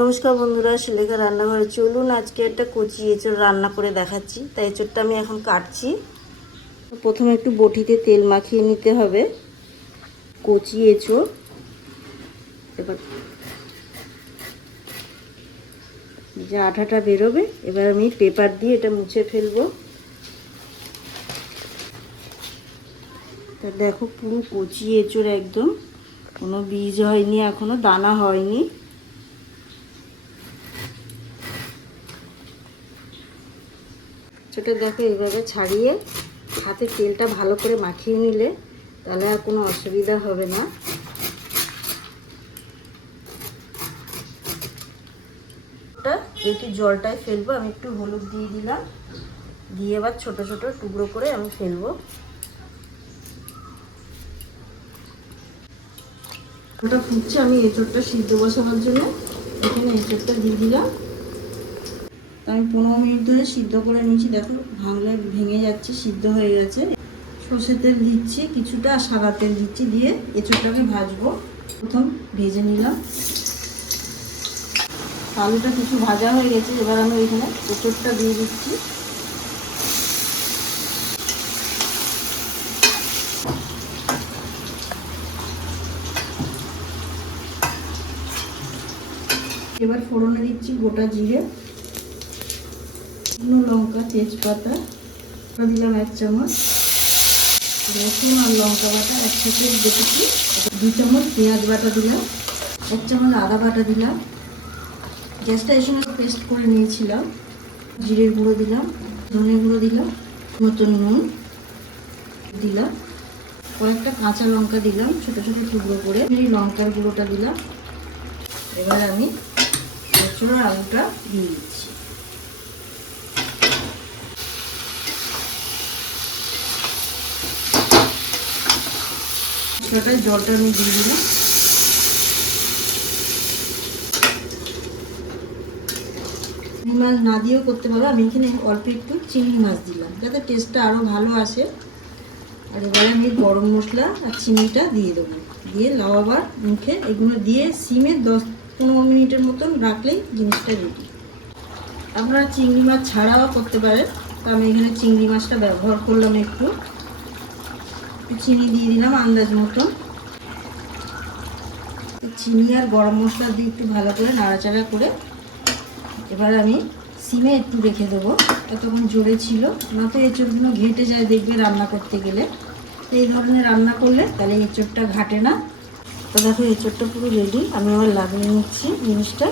নমস্কার বন্ধুরা শিলেখা রান্নাঘরে চলুন। আজকে একটা কচি এঁচড় রান্না করে দেখাচ্ছি। তাই এঁচড়টা আমি এখন কাটছি। প্রথমে একটু বটিতে তেল মাখিয়ে নিতে হবে। কচি এঁচড়। এবার যে আঠাটা বেরোবে, এবার আমি পেপার দিয়ে এটা মুছে ফেলব। তা দেখো পুরো কচি এঁচড় একদম। কোনো বীজ হয়নি, এখনও দানা হয়নি। ছোটো দেখো এইভাবে ছাড়িয়ে হাতে তেলটা ভালো করে মাখিয়ে নিলে তাহলে আর কোনো অসুবিধা হবে না। যেহেতু জলটায় ফেলব, আমি একটু হলুদ দিয়ে দিলাম। দিয়ে আবার ছোট ছোট টুকরো করে আমি ফেলব। ওটা ফুটছে আমি এঁচড়টা সিদ্ধ বসানোর জন্য। এখানে এঁচড়টা দিয়ে দিলাম। আমি পনেরো মিনিট ধরে সিদ্ধ করে নিয়েছি। দেখো, ভাঙলে ভেঙে যাচ্ছে, সিদ্ধ হয়ে গেছে। সর্ষে তেল দিচ্ছি কিছুটা সাদা তেল দিচ্ছি দিয়ে এঁচড়টাকে ভাজবো। প্রথম ভেজে নিলাম। আলুটা কিছু ভাজা হয়ে গেছে, এবার আমি এখানে এঁচড়টা দিয়ে দিচ্ছি। এবার ফোড়নে দিচ্ছি গোটা জিরে। শুকনো লঙ্কা তেজপাতা দিলাম এক চামচ, রসুন আর লঙ্কা বাটা একসাথে দেখেছি দু চামচ পেঁয়াজ বাটা দিলাম, এক চামচ আদা বাটা দিলাম। গ্যাসটা এই সময় পেস্ট করে নিয়েছিলাম। জিরের গুঁড়ো দিলাম ধনে গুঁড়ো দিলাম নতুন নুন দিলাম, কয়েকটা কাঁচা লঙ্কা দিলাম, ছোটো ছোটো টুকরো করে। এই লঙ্কার গুঁড়োটা দিলাম। এবার আমি এঁচড় আলুটা দিয়ে দিচ্ছি। মশলাটায় জলটা আমি দিয়ে দিলাম চিংড়ি মাছ না দিয়েও করতে পারো। আমি এখানে অল্প একটু চিংড়ি মাছ দিলাম, যাতে টেস্টটা আরও ভালো আসে। আর এবারে আমি গরম মশলা আর চিনিটা দিয়ে দেবো। দিয়ে লাওয়াবার মুখে, এগুলো দিয়ে সিমে দশ পনেরো মিনিটের মতন রাখলেই জিনিসটা রেডি আপনারা চিংড়ি মাছ ছাড়াও করতে পারেন। তো আমি এখানে চিংড়ি মাছটা ব্যবহার করলাম একটু। চিনি দিয়ে দিলাম আন্দাজ মতন চিনি আর গরম মশলা দিয়ে একটু ভালো করে নাড়াচাড়া করে এবার আমি সিমে একটু রেখে দেবো। এতক্ষণ জোরে ছিল, না তো এঁচড়গুলো ঘেটে যায় দেখবে রান্না করতে গেলে। এই ধরনের রান্না করলে তাহলে এঁচড়টা ঘাটে না। তো দেখো এঁচড়টা পুরো রেডি আমি আবার লাগিয়ে নিচ্ছি জিনিসটা।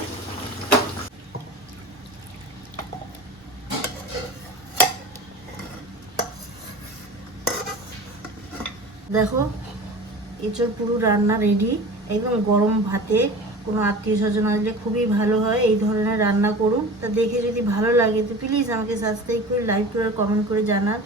দেখো, এঁচড় পুরো রান্না রেডি একদম গরম ভাতে, কোনো আত্মীয় স্বজন আসলে খুবই ভালো হয় এই ধরনের রান্না করুন। তা দেখে যদি ভালো লাগে, তো প্লিজ আমাকে সাবস্ক্রাইব করে লাইক করে কমেন্ট করে জানার